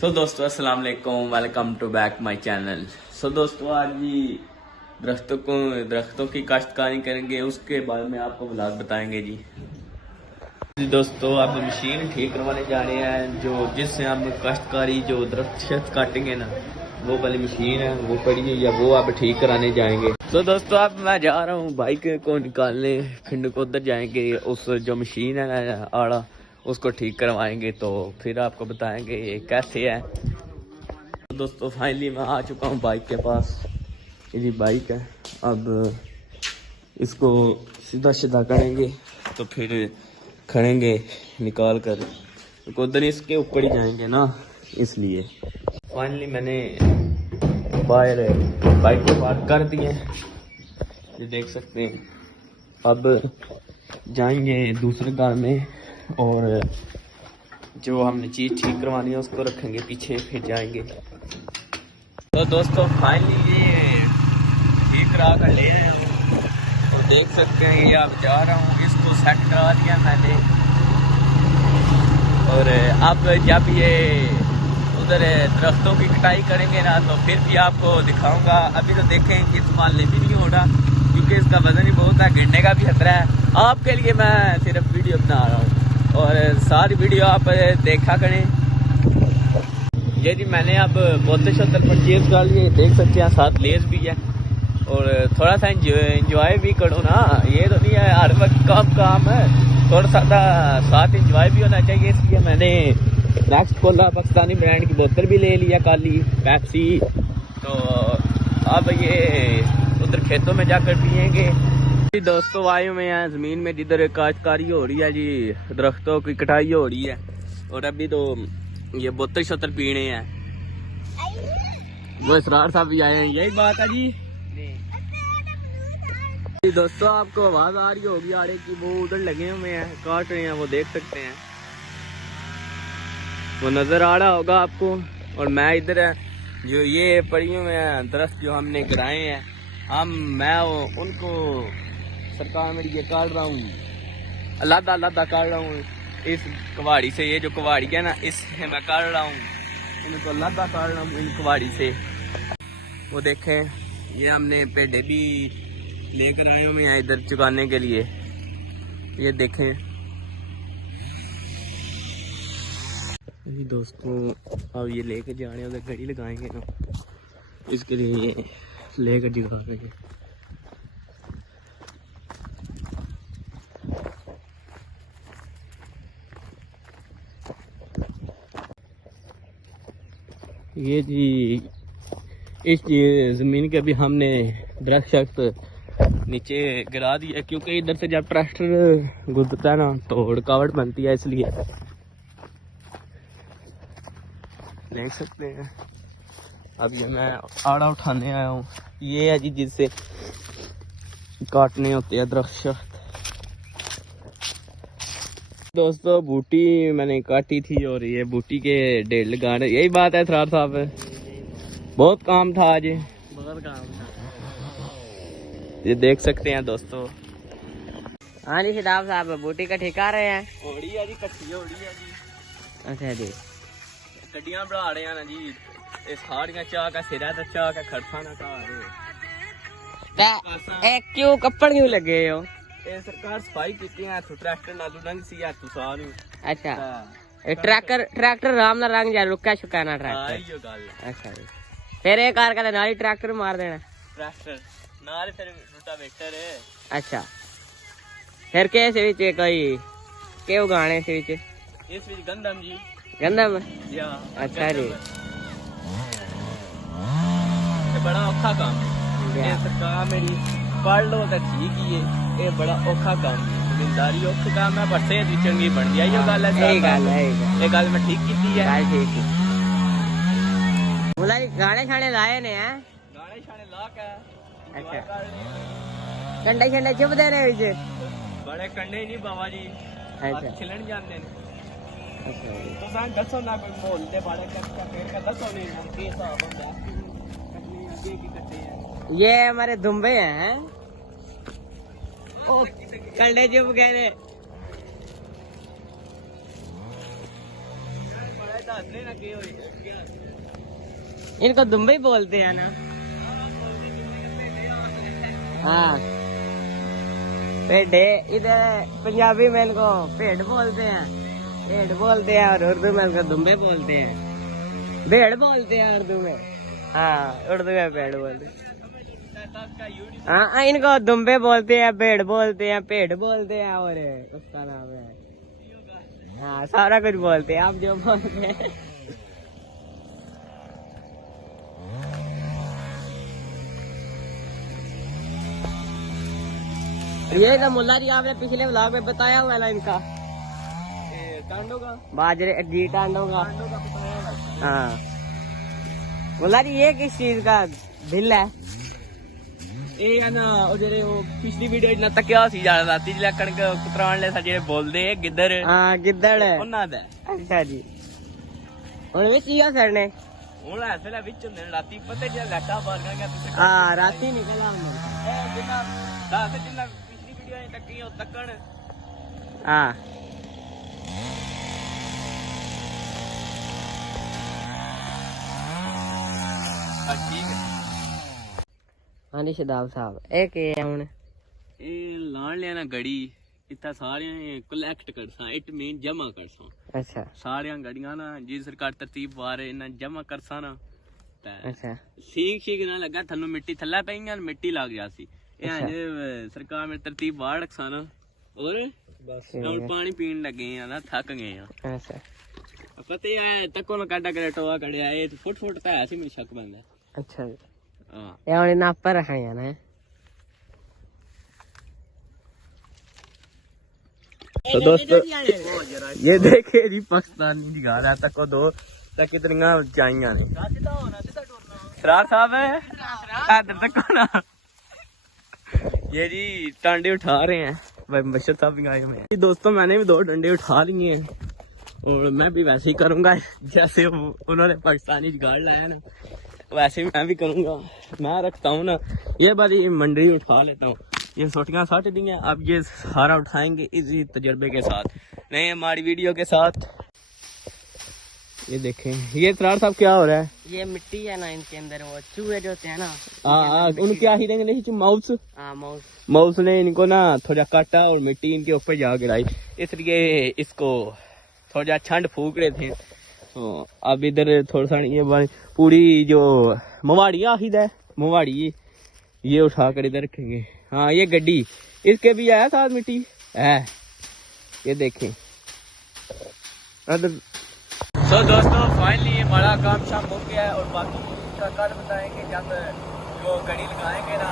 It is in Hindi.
सो दोस्तों अस्सलाम वालेकुम, welcome to back my channel. So दोस्तों आज भी दरख्तों की काश्तकारी करेंगे, उसके बारे में आपको व्लॉग बताएंगे जी। दोस्तों आप मशीन ठीक करवाने जा रहे हैं, जो जिससे हम काश्तकारी जो दरख्त काटेंगे ना, वो वाली मशीन है वो पड़ी है या वो आप ठीक कराने जाएंगे। तो दोस्तों अब मैं जा रहा हूँ बाइक को निकालने, फिर उधर जाएंगे, उस जो मशीन है ना आड़ा उसको ठीक करवाएंगे, तो फिर आपको बताएंगे ये कैसे है। तो दोस्तों फाइनली मैं आ चुका हूँ बाइक के पास। ये बाइक है, अब इसको सीधा सीधा करेंगे तो फिर खड़ेंगे निकाल कर, उधर इसके ऊपर ही जाएंगे ना, इसलिए फाइनली मैंने बाहर बाइक को पार्क कर दिए, ये देख सकते हैं। अब जाएंगे दूसरे घर में और जो हमने चीज़ ठीक करवानी है उसको रखेंगे पीछे, फिर जाएंगे। तो दोस्तों फाइनली ये ठीक करा कर ले आए हम, तो देख सकते हैं ये अब जा रहा हूँ, इसको सेट करा दिया मैंने। और अब जब ये उधर दरख्तों की कटाई करेंगे ना तो फिर भी आपको दिखाऊंगा। अभी तो देखें कि माल भी नहीं हो रहा क्योंकि इसका वजन ही बहुत है, गिरने का भी खतरा है। आपके लिए मैं सिर्फ वीडियो बना रहा हूँ और सारी वीडियो आप देखा करें। ये जी मैंने अब बोतल शोतल परचेज कर लिए, देख सकते हैं, साथ लेस भी है और थोड़ा सा इंजॉय भी करो ना, ये तो नहीं है हर वक्त काम है, थोड़ा सा साथ इंजॉय भी होना चाहिए। इसलिए मैंने नेक्स्ट कोला पाकिस्तानी ब्रांड की बोतल भी ले लिया, काली पेप्सी। तो अब ये उधर खेतों में जाकर पियेंगे। दोस्तों आए हुए हैं ज़मीन में जिधर काश्तकारी हो रही है जी, दरख्तों की कटाई हो रही है और अभी तो ये बोतल शोतल पीने हैं। वो इसरार साहब भी आए हैं, यही बात है जी। दोस्तों आपको आवाज आ रही होगी आड़े की, वो उधर लगे हुए हैं काट रहे हैं, वो देख सकते हैं, वो नजर आ रहा होगा आपको। और मैं इधर है जो ये पड़ी हुए हैं दरख्त जो हमने गिराए हैं, मैं उनको सरकार में ये काट रहा हूँ, अल्लाह काट रहा हूँ इस कवाड़ी से। ये जो कवाड़ी है ना इससे मैं काट रहा हूँ, इनको अल्लाह काट रहा हूँ इन कवाड़ी से। वो देखें ये हमने पेड़े भी लेकर आए हुए हैं इधर चुकाने के लिए, ये देखें। दोस्तों अब ये लेकर जा रहे हैं, उधर घड़ी लगाएंगे ना, इसके लिए ये लेकर दिखा रहे हैं। ये जी इस ज़मीन के भी हमने दरख्त नीचे गिरा दिया क्योंकि इधर से जब ट्रैक्टर गुजरता है ना तो रुकावट बनती है, इसलिए देख सकते हैं। अब ये मैं आड़ा उठाने आया हूँ, ये है जी जिससे काटने होते हैं दरख्त। दोस्तों बूटी मैंने काटी थी और ये बूटी के ढेर लगा रहे, यही बात है थरार साहब, बहुत काम था आज, बहुत काम था, ये देख सकते हैं दोस्तों। हाँ जी सिदाब साहब बूटी का ठेका रहे हैं। होड़ी है जी, कच्ची होड़ी है जी। अच्छा जी, गड्डियां बढ़ा रहे हैं ना जी, इस हाड़ियां चाह का सिरा तो चाह का खड़सा ना कहा रहे क्यों कपड़ क्यों लगे हो? ये सरकार सफाई की है तो ट्रैक्टर नालू रंग सी है तुसानू। अच्छा ट्रैक्टर राम ना रंग जा रुका शुकाना ट्रैक्टर। यो गल अच्छा जी, फिर एक कार का नाली ट्रैक्टर मार देना, ट्रैक्टर नाल फिर रोटावेटर है। अच्छा फिर के से विच कोई के उगाने से विच इस विच गंदम जी, गंदम। या अच्छा जी, ये बड़ा औखा काम है, ये सरकार मेरी पढ़ लो तो ठीक ही है, ये बड़ा औखा काम है, जिम्मेदारी औखा काम है, पर सेहत भी चंगी बन गई। यो गल है, यही गल है, ये गल मैं ठीक की है, ठीक है। मुलाई गाने छाने लाए ने हैं, गाने शाने ला के। अच्छा कंडे शंडे चुप दे रहे विच, बड़े कंडे नहीं बाबा जी, अच्छा खिलन जाते हैं। अच्छा जी, तो सान दसो ना कोई मोल दे बड़े का पेड़ का दसो नहीं हम के हिसाब होता कटनी आगे की कटे हैं। ये हमारे दुम्बे हैं, ओ कंडे चुप गए ने। इनको दुम्बे बोलते हैं ना। हाँ भेड़े, इधर पंजाबी में इनको भेड़ बोलते हैं, भेड़ बोलते हैं, और उर्दू में इनको दुम्बे बोलते हैं, भेड़ बोलते हैं उर्दू में। हाँ उर्दू में भेड़ बोलते हैं। हाँ इनको दुम्बे बोलते हैं, भेड़ बोलते हैं, भेड़ बोलते हैं, और उसका नाम है, हाँ सारा कुछ बोलते हैं आप जो बोलते हैं। ये तो मुल्ला जी आपने पिछले व्लॉग में बताया हुआ है ना इनका, टांडों का, बाजरे जी टांडों का। हाँ मुल्ला जी ये किस चीज का दिल है? ਇਹ ਨਾ ਉਹ ਜਿਹੜੇ ਉਹ ਪਿਛਲੀ ਵੀਡੀਓ ਜਿੰਨਾ ਤੱਕਿਆ ਸੀ ਜ਼ਿਆਦਾ ਰਾਤੀ ਜਿਹੜਾ ਕਣਕ ਕੁਤਰਾਣ ਲੈ ਸਾ ਜਿਹੜੇ ਬੋਲਦੇ ਗਿੱਦੜ। ਹਾਂ ਗਿੱਦੜ ਉਹਨਾਂ ਦਾ। ਅੱਛਾ ਜੀ ਹੁਣ ਵਿੱਚ ਹੀ ਆ ਕਰਨੇ ਹੁਣ ਐਸਲੇ ਵਿੱਚ ਹੁੰਦੇ ਨੇ ਰਾਤੀ ਪਤਾ ਜੇ ਲੱਟਾ ਬਾਹਰ ਗਿਆ ਤੁਸੀਂ। ਹਾਂ ਰਾਤੀ ਨਿਕਲ ਆਉਂਦੇ ਇਹ ਜਿੰਨਾ ਦੱਸ ਜਿੰਨਾ ਪਿਛਲੀ ਵੀਡੀਓ ਤੱਕੀ ਉਹ ਤੱਕਣ। ਹਾਂ ਠੀਕ ਹੈ। हाँ जी शदाब साहब ये के है हुन ਇਹ ਲਾਣ ਲਿਆ ਨਾ ਗੜੀ ਇੱਥੇ ਸਾਰਿਆਂ ਕਲੈਕਟ ਕਰਸਾਂ ਇਟ ਮੀਨ ਜਮਾ ਕਰਸਾਂ। अच्छा ਸਾਰਿਆਂ ਗੜੀਆਂ ਨਾ ਜੀ ਸਰਕਾਰ ਤਰਤੀਬ ਵਾਰ ਇਹਨਾਂ ਜਮਾ ਕਰਸਾਂ ਨਾ ਤਾਂ अच्छा ਸੀਖ ਨਾ ਲੱਗਾ ਥੱਲੋਂ ਮਿੱਟੀ ਥੱਲੇ ਪਈਆਂ ਮਿੱਟੀ ਲੱਗ ਜਾ ਸੀ ਇਹ ਜੇ ਸਰਕਾਰ ਮੇ ਤਰਤੀਬ ਵਾਰ ਰਖਸਾਂ ਨਾ ਔਰ ਬਸ ਹੁਣ ਪਾਣੀ ਪੀਣ ਲੱਗੇ ਆ ਨਾ ਥੱਕ ਗਏ ਆ। अच्छा ਪਤਾ ਹੈ ਤੱਕੋ ਨਾ ਕਾਡਾ ਕਰੇ ਟੋਆ ਕੜਿਆ ਇਹ ਫੁੱਟ ਫੁੱਟ ਤਾਂ ਹੈ ਸੀ ਮੈਨੂੰ ਸ਼ੱਕ ਬੰਦਾ। अच्छा जी हाँ ये हुन इन्ना पर रखा है ना। तो दोस्तों ये देखिए जी पाकिस्तानी जी घर तक को दो तक कितनी चाहिए ने सरार साहब है इधर तक ना ये जी डंडे उठा रहे हैं भाई बशर साहब भी आए हुए हैं। दोस्तों मैंने भी 2 डंडे उठा लिए हैं और मैं भी वैसे ही करूंगा जैसे उन्होंने पाकिस्तानी जुगाड़ लाया ना वैसे मैं भी करूंगा। मैं रखता हूँ ना ये वाली मंडली उठा लेता हूँ, ये सोटियां सट दी हैं, अब ये सारा उठाएंगे इसी तजर्बे के साथ नए हमारी वीडियो के साथ। ये देखें ये सरार साहब क्या हो रहा है? ये मिट्टी है ना इनके अंदर वो चूहे जो होते हैं ना। हाँ उन क्या ही देंगे माउस। हाँ माउस माउस ने इनको ना थोड़ा काटा और मिट्टी इनके ऊपर जा गिराई इसलिए इसको थोड़ा ठंड फूक रहे थे। तो अब इधर थोड़ा सा ये पूरी जो मवाड़ी आखिद है मवाड़ी ये उठा कर इधर रखेंगे। हाँ ये गड्डी इसके भी आया साथ मिट्टी है ये देखें। तो दोस्तों फाइनली ये बड़ा काम शाम हो गया है और बाकी का कल बताएंगे जब जो गड़ी लगाएंगे ना